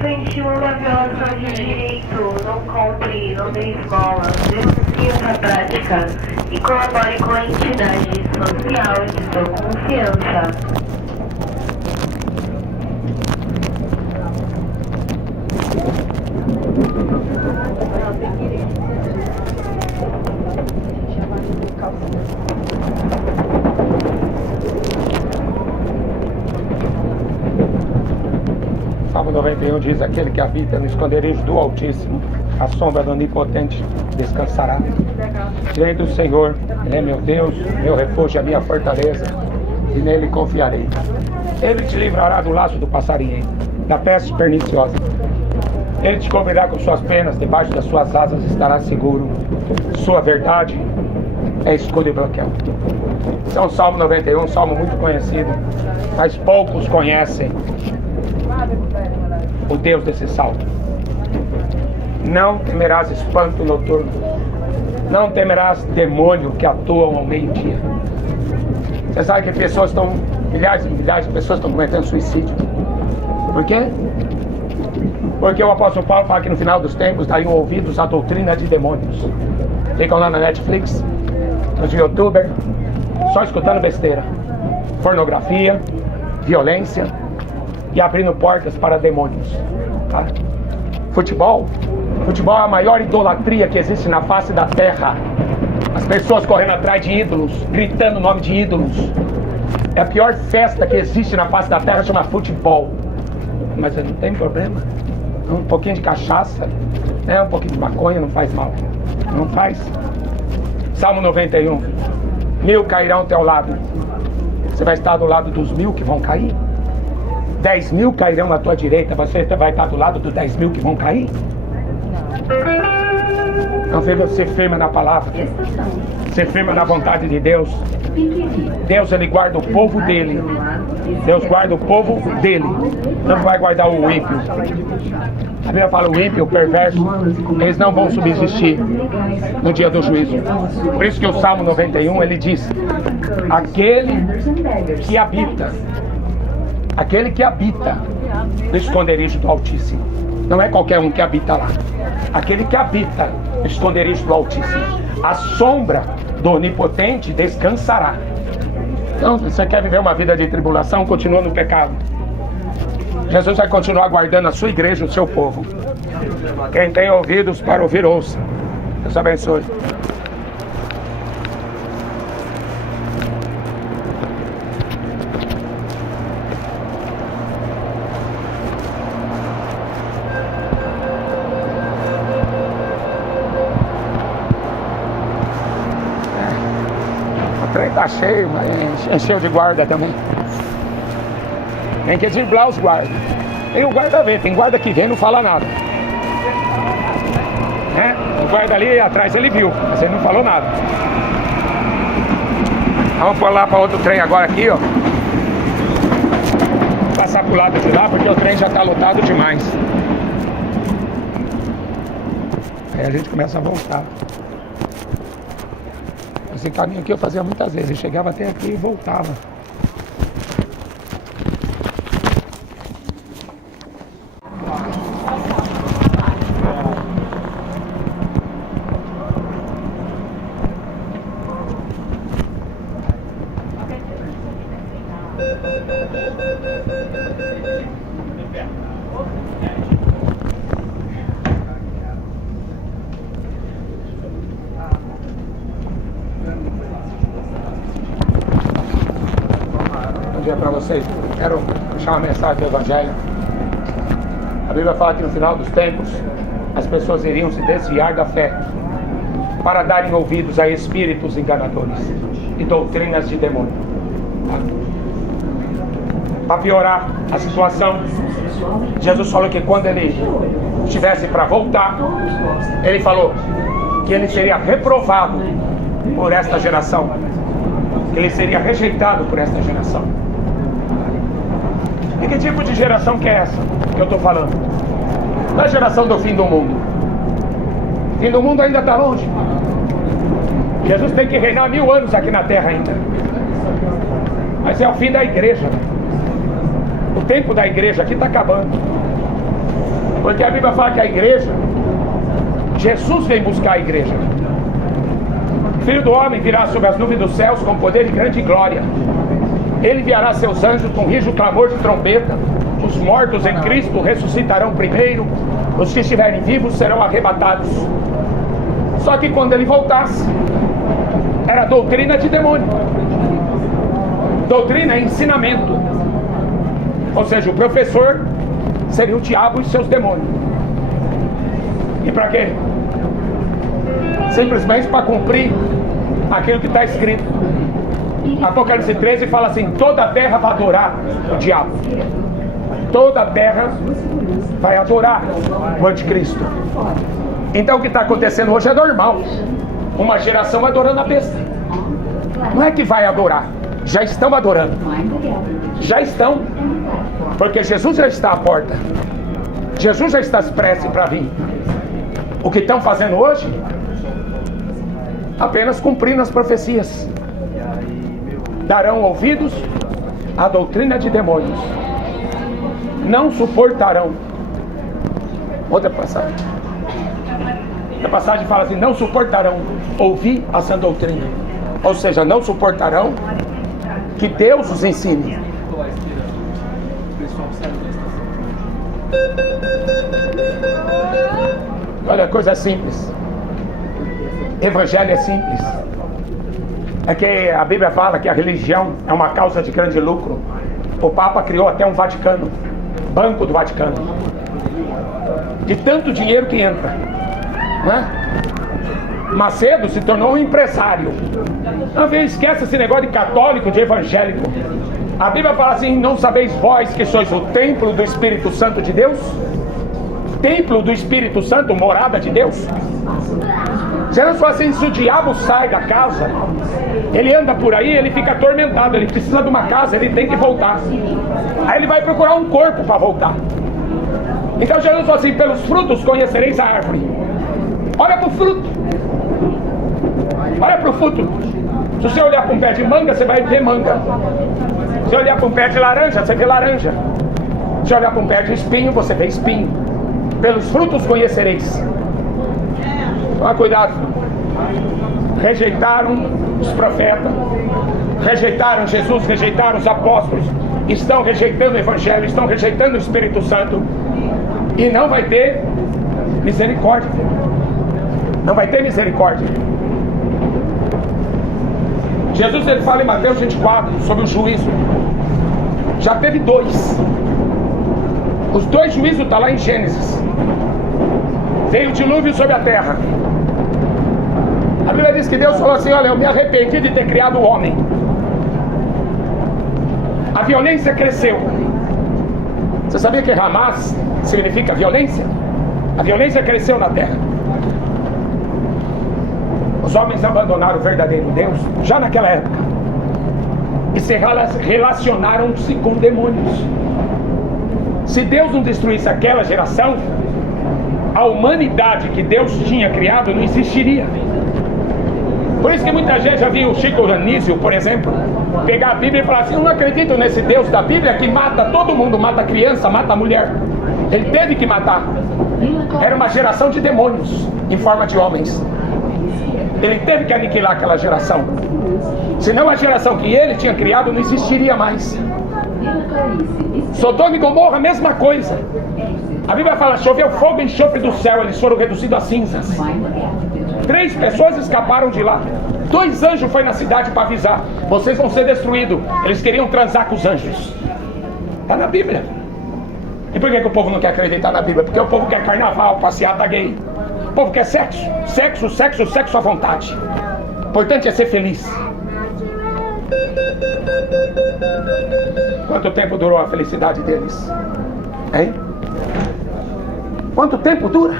Infantil é uma violação de direito. Não compre, não dê esmola. Denuncie essa prática e colabore com a entidade social de sua confiança. Salmo 91 diz: aquele que habita no esconderijo do Altíssimo, a sombra do Onipotente descansará. Direi do Senhor, Ele é meu Deus, meu refúgio, a minha fortaleza, e nele confiarei. Ele te livrará do laço do passarinheiro, da peste perniciosa. Ele te cobrirá com suas penas, debaixo das suas asas estará seguro. Sua verdade é escudo e broquel. Esse é um Salmo 91, um salmo muito conhecido, mas poucos conhecem o Deus desse salmo. Não temerás espanto noturno, não temerás demônio que atuam ao meio-dia. Você sabe que pessoas estão, milhares e milhares de pessoas estão cometendo suicídio. Por quê? Porque o apóstolo Paulo fala que no final dos tempos dariam ouvidos à doutrina de demônios. Ficam lá na Netflix, nos youtubers, só escutando besteira, pornografia, violência e abrindo portas para demônios. Tá? Futebol é a maior idolatria que existe na face da terra. As pessoas correndo atrás de ídolos, gritando o nome de ídolos. É a pior festa que existe na face da terra, chama futebol. Mas não tem problema. Um pouquinho de cachaça, um pouquinho de maconha não faz mal. Não faz. Salmo 91. 1000 cairão ao teu lado. Você vai estar do lado dos 1000 que vão cair. 10.000 cairão na tua direita. Você vai estar do lado dos 10.000 que vão cair. Não, você firma na palavra. Você firma na vontade de Deus. Deus, Ele guarda o povo dele. Deus guarda o povo dele. Não vai guardar o ímpio. A Bíblia fala: o ímpio, o perverso, eles não vão subsistir no dia do juízo. Por isso que o Salmo 91, ele diz: aquele que habita no esconderijo do Altíssimo. Não é qualquer um que habita lá. Aquele que habita no esconderijo do Altíssimo, a sombra do Onipotente descansará. Então, se você quer viver uma vida de tribulação, continua no pecado. Jesus vai continuar guardando a sua igreja, o seu povo. Quem tem ouvidos para ouvir, ouça. Deus abençoe. O trem tá cheio, mas encheu de guarda também. Tem que driblar os guardas. Tem o guarda vem, tem guarda que vem e não fala nada. O guarda ali atrás ele viu, mas ele não falou nada. Vamos por lá para outro trem agora aqui, ó. Passar pro lado de lá porque o trem já tá lotado demais. Aí a gente começa a voltar. Esse caminho aqui eu fazia muitas vezes. Eu chegava até aqui e voltava. Bom dia para vocês. Quero deixar uma mensagem do Evangelho. A Bíblia fala que no final dos tempos as pessoas iriam se desviar da fé para darem ouvidos a espíritos enganadores e doutrinas de demônio. Para piorar a situação, Jesus falou que quando ele estivesse para voltar, ele falou que ele seria reprovado por esta geração, que ele seria rejeitado por esta geração. E que tipo de geração que é essa que eu estou falando? Não é a geração do fim do mundo. O fim do mundo ainda está longe. Jesus tem que reinar 1000 anos aqui na terra ainda. Mas é o fim da igreja. O tempo da igreja aqui está acabando. Porque a Bíblia fala que a igreja, Jesus vem buscar a igreja. O Filho do homem virá sobre as nuvens dos céus com poder e grande glória. Ele enviará seus anjos com rijo clamor de trombeta. Os mortos em Cristo ressuscitarão primeiro. Os que estiverem vivos serão arrebatados. Só que quando ele voltasse, era doutrina de demônio. Doutrina é ensinamento. Ou seja, o professor seria o diabo e seus demônios. E para quê? Simplesmente para cumprir aquilo que está escrito. Apocalipse 13 fala assim: toda a terra vai adorar o diabo. Toda a terra vai adorar o anticristo. Então o que está acontecendo hoje é normal. Uma geração adorando a besta. Não é que vai adorar, já estão adorando. Já estão. Porque Jesus já está à porta. Jesus já está prestes para vir. O que estão fazendo hoje? Apenas cumprindo as profecias. Darão ouvidos à doutrina de demônios. Não suportarão. Outra passagem. A passagem fala assim: não suportarão ouvir a sã doutrina. Ou seja, não suportarão que Deus os ensine. Olha, coisa simples. Evangelho é simples. É que a Bíblia fala que a religião é uma causa de grande lucro. O Papa criou até um Vaticano, Banco do Vaticano, de tanto dinheiro que entra, né? Macedo se tornou um empresário. Não, esquece esse negócio de católico, de evangélico. A Bíblia fala assim: não sabeis vós que sois o templo do Espírito Santo de Deus? Templo do Espírito Santo, morada de Deus. Jesus fala assim: se o diabo sai da casa, ele anda por aí, ele fica atormentado, ele precisa de uma casa, ele tem que voltar. Aí ele vai procurar um corpo para voltar. Então Jesus fala assim: pelos frutos conhecereis a árvore. Olha para o fruto. Olha para o fruto. Se você olhar para um pé de manga, você vai ver manga. Se olhar para um pé de laranja, você vê laranja. Se olhar para um pé de espinho, você vê espinho. Pelos frutos conhecereis. Toma cuidado. Rejeitaram os profetas, rejeitaram Jesus, rejeitaram os apóstolos, estão rejeitando o Evangelho, estão rejeitando o Espírito Santo, e não vai ter misericórdia. Não vai ter misericórdia. Jesus, ele fala em Mateus 24 sobre o juízo. Já teve dois. Os dois juízos estão lá em Gênesis. Veio o dilúvio sobre a terra. A Bíblia diz que Deus falou assim: olha, eu me arrependi de ter criado o homem. A violência cresceu. Você sabia que Hamas significa violência? A violência cresceu na terra. Os homens abandonaram o verdadeiro Deus já naquela época e se relacionaram-se com demônios. Se Deus não destruísse aquela geração, a humanidade que Deus tinha criado não existiria. Por isso que muita gente já viu o Chico Anísio, por exemplo, pegar a Bíblia e falar assim: eu não acredito nesse Deus da Bíblia que mata todo mundo, mata criança, mata mulher. Ele teve que matar. Era uma geração de demônios em forma de homens. Ele teve que aniquilar aquela geração. Senão a geração que ele tinha criado não existiria mais. Sodoma e Gomorra, a mesma coisa. A Bíblia fala: choveu fogo e enxofre do céu, eles foram reduzidos a cinzas. 3 pessoas escaparam de lá. 2 anjos foram na cidade para avisar: vocês vão ser destruídos. Eles queriam transar com os anjos. Está na Bíblia. E por que o povo não quer acreditar na Bíblia? Porque o povo quer carnaval, passeata gay. O povo quer sexo. Sexo, sexo, sexo à vontade. O importante é ser feliz. Quanto tempo durou a felicidade deles? Hein? Quanto tempo dura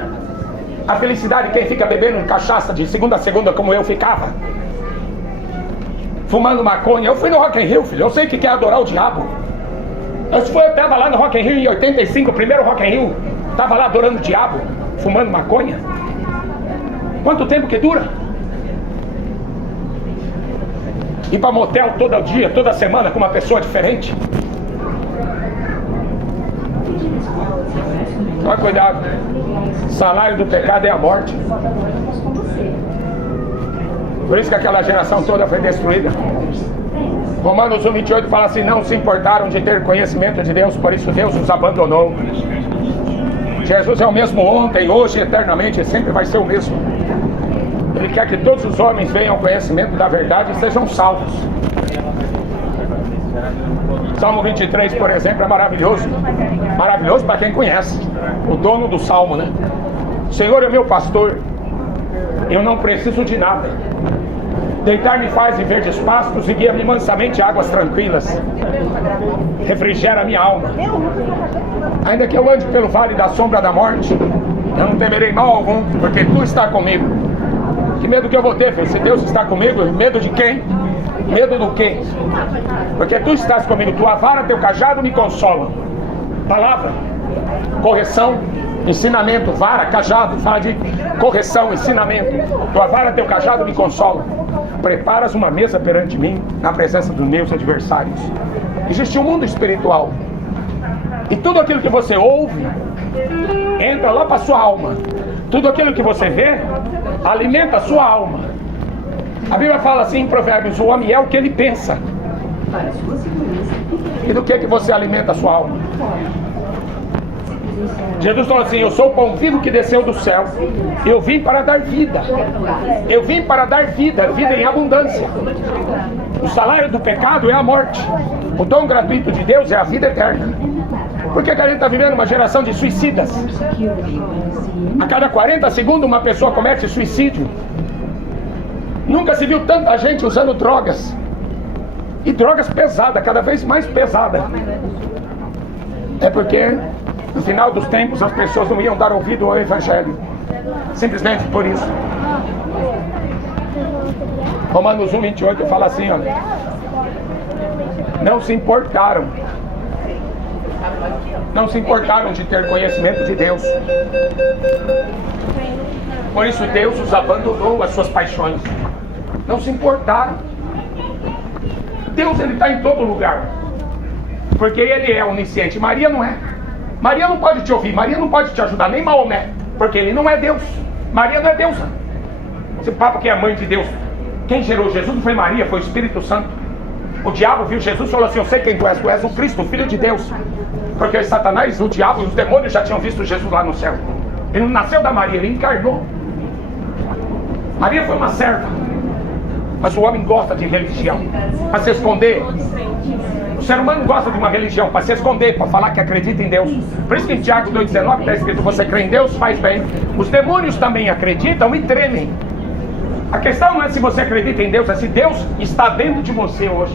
a felicidade de quem fica bebendo cachaça de segunda a segunda, como eu ficava? Fumando maconha. Eu fui no Rock in Rio, filho. Eu sei que quer adorar o diabo. Eu estava lá no Rock in Rio em 85, o primeiro Rock in Rio. Estava lá adorando o diabo, fumando maconha. Quanto tempo que dura? Ir para motel todo dia, toda semana com uma pessoa diferente. Toma cuidado. O salário do pecado é a morte. Por isso que aquela geração toda foi destruída. Romanos 1:28 fala assim: não se importaram de ter conhecimento de Deus, por isso Deus os abandonou. Jesus é o mesmo ontem, hoje, eternamente, sempre vai ser o mesmo. Ele quer que todos os homens venham ao conhecimento da verdade e sejam salvos. Salmo 23, por exemplo, é maravilhoso. Maravilhoso para quem conhece. O dono do salmo, né? O Senhor é meu pastor, eu não preciso de nada. Deitar-me faz em verdes pastos e guia-me mansamente a águas tranquilas. Refrigera a minha alma. Ainda que eu ande pelo vale da sombra da morte, eu não temerei mal algum, porque tu está comigo. Que medo que eu vou ter, filho? Se Deus está comigo, medo de quem? Medo do quê? Porque tu estás comigo, tua vara, teu cajado me consolam. Palavra, correção, ensinamento, vara, cajado, fala de correção, ensinamento. Tua vara, teu cajado me consolam. Preparas uma mesa perante mim, na presença dos meus adversários. Existe um mundo espiritual. E tudo aquilo que você ouve, entra lá para a sua alma. Tudo aquilo que você vê, alimenta a sua alma. A Bíblia fala assim em Provérbios: o homem é o que ele pensa. E do que você alimenta a sua alma? Jesus falou assim: eu sou o pão vivo que desceu do céu. Eu vim para dar vida. Eu vim para dar vida, vida em abundância. O salário do pecado é a morte. O dom gratuito de Deus é a vida eterna. Por que a gente está vivendo uma geração de suicidas? A cada 40 segundos uma pessoa comete suicídio. Nunca se viu tanta gente usando drogas. E drogas pesadas, cada vez mais pesadas. É porque no final dos tempos as pessoas não iam dar ouvido ao Evangelho. Simplesmente por isso. Romanos 1:28 fala assim, olha: não se importaram de ter conhecimento de Deus. Por isso Deus os abandonou as suas paixões. Não se importaram. Deus, ele está em todo lugar, porque ele é onisciente. Maria não é. Maria não pode te ouvir, Maria não pode te ajudar, nem Maomé, porque ele não é Deus. Maria não é deusa. Esse papo que é a mãe de Deus. Quem gerou Jesus não foi Maria, foi o Espírito Santo. O diabo viu Jesus e falou assim: eu sei quem tu és o Cristo, o Filho de Deus. Porque o Satanás, o diabo e os demônios já tinham visto Jesus lá no céu. Ele não nasceu da Maria, ele encarnou. Maria foi uma serva. Mas o homem gosta de religião para se esconder. O ser humano gosta de uma religião para se esconder, para falar que acredita em Deus. Por isso que em Tiago 2,19 está escrito: você crê em Deus, faz bem. Os demônios também acreditam e tremem. A questão não é se você acredita em Deus, é se Deus está dentro de você hoje.